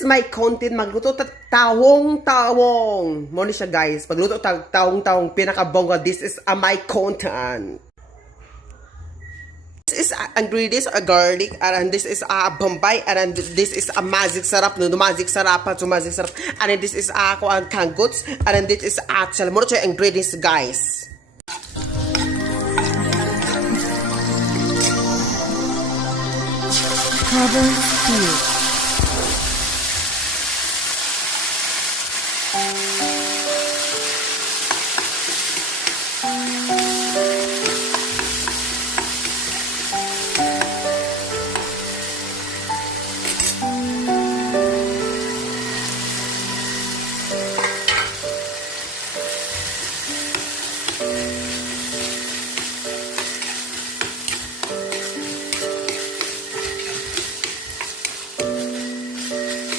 is my content. Magluto tawong-tawong. Mo ni siya guys. Magluto tawong-tawong pinakabongga. This is my content. This is ingredients are garlic, and this is bombay, and this is magic sarap, no magic sarap, to magic sarap, and this is ako ang kanguts, and this is actual mo siya ingredients guys. Cover stew.